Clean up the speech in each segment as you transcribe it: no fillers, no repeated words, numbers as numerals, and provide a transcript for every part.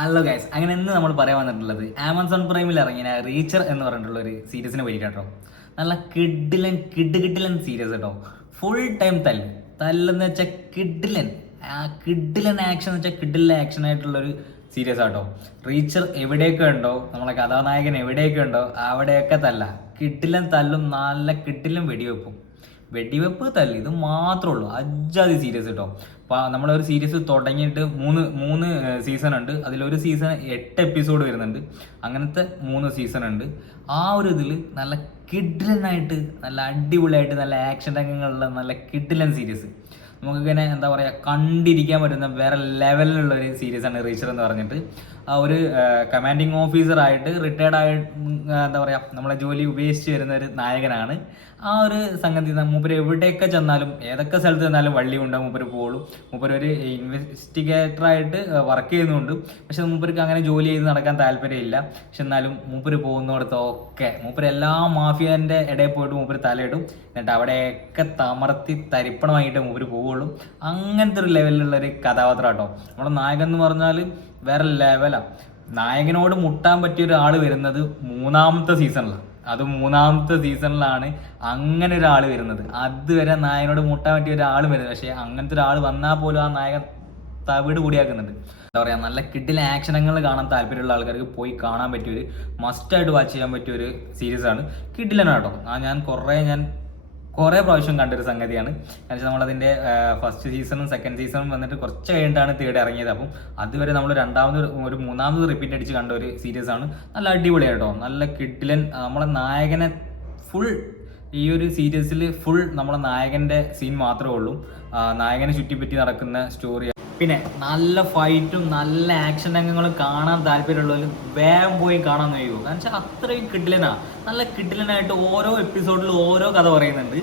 Hello guys, അങ്ങനെ ഇന്ന് നമ്മൾ പറയാൻ വന്നിട്ടുള്ളത് ആമസോൺ പ്രൈമിൽ ഇറങ്ങിയ റീച്ചർ എന്ന് പറഞ്ഞിട്ടുള്ള ഒരു സീരീസിനെ പറ്റിയിട്ടോ. നല്ല കിഡിലൻ സീരീസ് കേട്ടോ. ഫുൾ ടൈം തല്ലെന്ന് വെച്ചാൽ കിഡിലൻ ആക്ഷൻ എന്ന് വെച്ചാൽ കിഡിലൻ ആക്ഷൻ ആയിട്ടുള്ളൊരു സീരീസ് ആട്ടോ. റീച്ചർ എവിടെയൊക്കെ ഉണ്ടോ, നമ്മളെ കഥാനായകൻ എവിടെയൊക്കെ ഉണ്ടോ അവിടെയൊക്കെ കിഡിലൻ തല്ലും, നല്ല കിഡിലൻ വെടിവെപ്പ് തല്ല്, ഇത് മാത്രമേ ഉള്ളൂ. അജാതി സീരീസ് കേട്ടോ. അപ്പോൾ നമ്മളൊരു സീരീസ് തുടങ്ങിയിട്ട് മൂന്ന് സീസൺ ഉണ്ട്. അതിലൊരു സീസൺ 8 എപ്പിസോഡ് വരുന്നുണ്ട്. അങ്ങനത്തെ 3 സീസൺ ഉണ്ട്. ആ ഒരു ഇതിൽ നല്ല കിഡിലനായിട്ട്, നല്ല അടിപൊളിയായിട്ട്, നല്ല ആക്ഷൻ രംഗങ്ങളുള്ള നല്ല കിഡിലൻ സീരീസ്, നമുക്കിങ്ങനെ എന്താ പറയുക, കണ്ടിരിക്കാൻ പറ്റുന്ന വേറെ ലെവലിലുള്ള ഒരു സീരീസാണ് റീച്ചർ എന്ന് പറഞ്ഞിട്ട്. ആ ഒരു കമാൻഡിങ് ഓഫീസറായിട്ട് റിട്ടയർഡ് ആയിട്ട് എന്താ പറയുക, നമ്മളെ ജോലി ഉപേക്ഷിച്ച് വരുന്ന ഒരു നായകനാണ്. ആ ഒരു സംഗതി മൂപ്പര് എവിടെയൊക്കെ ചെന്നാലും, ഏതൊക്കെ സ്ഥലത്ത് ചെന്നാലും വള്ളി ഉണ്ടാകും. മൂപ്പര് പോളും. മൂപ്പര് ഒരു ഇൻവെസ്റ്റിഗേറ്ററായിട്ട് വർക്ക് ചെയ്യുന്നുണ്ട്. പക്ഷെ മൂപ്പർക്ക് അങ്ങനെ ജോലി ചെയ്ത് നടക്കാൻ താല്പര്യമില്ല. പക്ഷെ എന്നാലും മൂപ്പര് പോകുന്നിടത്തൊക്കെ മൂപ്പര് എല്ലാ മാഫിയൻ്റെ ഇടയിൽ പോയിട്ട് മൂപ്പര് തലയിടും. എന്നിട്ട് അവിടെയൊക്കെ തമർത്തി തരിപ്പണമായിട്ട് മൂപ്പര് പോവുള്ളൂ. അങ്ങനത്തെ ഒരു ലെവലിലുള്ള ഒരു കഥാപാത്രം കേട്ടോ. നമ്മുടെ നായകൻ എന്ന് പറഞ്ഞാൽ വേറെ ലെവലാണ്. നായകനോട് മുട്ടാൻ പറ്റിയ ഒരാൾ വരുന്നത് 3ാമത്തെ സീസണിലാണ്. അത് 3ാമത്തെ സീസണിലാണ് അങ്ങനെ ഒരാൾ വരുന്നത്. അതുവരെ നായകനോട് മുട്ടാൻ പറ്റിയ ഒരാൾ വരുന്നത്. പക്ഷേ അങ്ങനത്തെ ഒരാൾ വന്നാൽ പോലും ആ നായകൻ തവിട് കൂടിയാക്കുന്നുണ്ട്. എന്താ പറയുക, നല്ല കിഡിലെ ആക്ഷനങ്ങൾ കാണാൻ താല്പര്യമുള്ള ആൾക്കാർക്ക് പോയി കാണാൻ പറ്റിയൊരു, മസ്റ്റായിട്ട് വാച്ച് ചെയ്യാൻ പറ്റിയൊരു സീരീസാണ്. കിഡിലനാട്ടോ. ഞാൻ കുറേ പ്രാവശ്യം കണ്ടൊരു സംഗതിയാണ്. കാരണം നമ്മളതിൻ്റെ ഫസ്റ്റ് സീസണും സെക്കൻഡ് സീസണും വന്നിട്ട് കുറച്ച് കഴിഞ്ഞിട്ടാണ് തേർഡ് ഇറങ്ങിയത്. അപ്പം അതുവരെ നമ്മൾ ഒരു 3ാമത് റിപ്പീറ്റ് അടിച്ച് കണ്ട ഒരു സീരീസാണ്. നല്ല അടിപൊളിയായിട്ടോ. നല്ല കിഡിലൻ. നമ്മളെ നായകനെ ഫുൾ, ഈ ഒരു സീരീസിൽ ഫുൾ നമ്മളെ നായകൻ്റെ സീൻ മാത്രമേ ഉള്ളൂ. നായകനെ ചുറ്റിപ്പറ്റി നടക്കുന്ന സ്റ്റോറി. പിന്നെ നല്ല ഫൈറ്റും നല്ല ആക്ഷൻ രംഗങ്ങളും കാണാൻ താല്പര്യമുള്ളവരും വേഗം പോയി കാണാൻ കഴിയുമോ. കാരണം വെച്ചാൽ അത്രയും കിഡിലനാണ്. നല്ല കിഡിലനായിട്ട് ഓരോ എപ്പിസോഡിലും ഓരോ കഥ പറയുന്നുണ്ട്.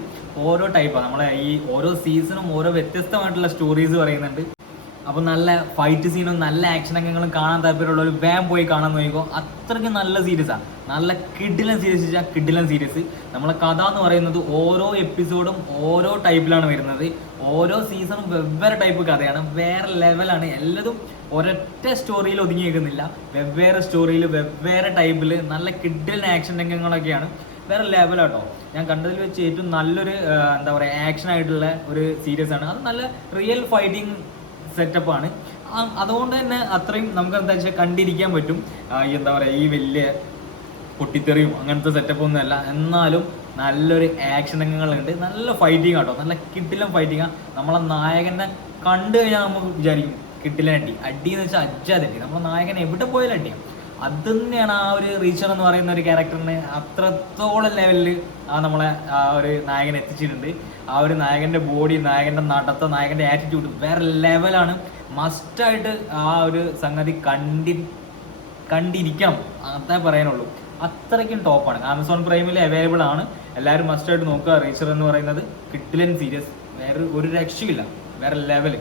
ഓരോ ടൈപ്പാണ്. നമ്മളെ ഈ ഓരോ സീസണും ഓരോ വ്യത്യസ്തമായിട്ടുള്ള സ്റ്റോറീസ് പറയുന്നുണ്ട്. അപ്പോൾ നല്ല ഫൈറ്റ് സീനും നല്ല ആക്ഷൻ രംഗങ്ങളും കാണാൻ താല്പര്യമുള്ളവർ വേഗം പോയി കാണാൻ നോക്കിക്കോ. അത്രയ്ക്ക് നല്ല സീരീസാണ്. നല്ല കിഡിലൻ സീരീസ്. നമ്മളെ കഥ എന്ന് പറയുന്നത് ഓരോ എപ്പിസോഡും ഓരോ ടൈപ്പിലാണ് വരുന്നത്. ഓരോ സീസണും വെവ്വേറെ ടൈപ്പ് കഥയാണ്. വേറെ ലെവലാണ്. എല്ലാതും ഒരൊറ്റ സ്റ്റോറിയിൽ ഒതുങ്ങി നിൽക്കുന്നില്ല. വെവ്വേറെ സ്റ്റോറിയിൽ വെവ്വേറെ ടൈപ്പിൽ നല്ല കിഡിലൻ ആക്ഷൻ രംഗങ്ങളൊക്കെയാണ്. വേറെ ലെവലാട്ടോ. ഞാൻ കണ്ടതിൽ വെച്ച് ഏറ്റവും നല്ലൊരു എന്താ പറയുക, ആക്ഷൻ ആയിട്ടുള്ള ഒരു സീരീസാണ്. അത് നല്ല റിയൽ ഫൈറ്റിംഗ് സെറ്റപ്പാണ്. അതുകൊണ്ട് തന്നെ അത്രയും നമുക്ക് എന്താ വെച്ചാൽ കണ്ടിരിക്കാൻ പറ്റും. എന്താ പറയുക, ഈ വലിയ പൊട്ടിത്തെറിയും അങ്ങനത്തെ സെറ്റപ്പൊന്നും അല്ല. എന്നാലും നല്ലൊരു ആക്ഷൻ രംഗങ്ങളുണ്ട്. നല്ല ഫൈറ്റിംഗ് ആട്ടോ. നല്ല കിഡിലൻ ഫൈറ്റിംഗാണ്. നമ്മളെ നായകനെ കണ്ടു കഴിഞ്ഞാൽ നമുക്ക് വിചാരിക്കും കിഡിലൻ അടി എന്ന് വെച്ചാൽ അജ്ജാതട്ടി. നമ്മളെ നായകൻ എവിടെ പോയാലും അടിയാണ്. അത് തന്നെയാണ് ആ ഒരു റീച്ചർ എന്ന് പറയുന്ന ഒരു ക്യാരക്ടറിനെ അത്രത്തോളം ലെവലിൽ നമ്മളെ ആ ഒരു നായകൻ എത്തിച്ചിട്ടുണ്ട്. ആ ഒരു നായകൻ്റെ ബോഡി, നായകൻ്റെ നടത്തം, നായകൻ്റെ ആറ്റിറ്റ്യൂഡ് വേറെ ലെവലാണ്. മസ്റ്റായിട്ട് ആ ഒരു സംഗതി കണ്ടിരിക്കണം, അതേ പറയാനുള്ളൂ. അത്രയ്ക്കും ടോപ്പാണ്. ആമസോൺ പ്രൈമിൽ അവൈലബിൾ ആണ്. എല്ലാവരും മസ്റ്റായിട്ട് നോക്കുക. റീച്ചർ എന്ന് പറയുന്നത് കിഡിലൻ സീരീസ്, വേറെ ഒരു രക്ഷയില്ല, വേറെ ലെവൽ.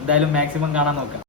എന്തായാലും മാക്സിമം കാണാൻ നോക്കുക.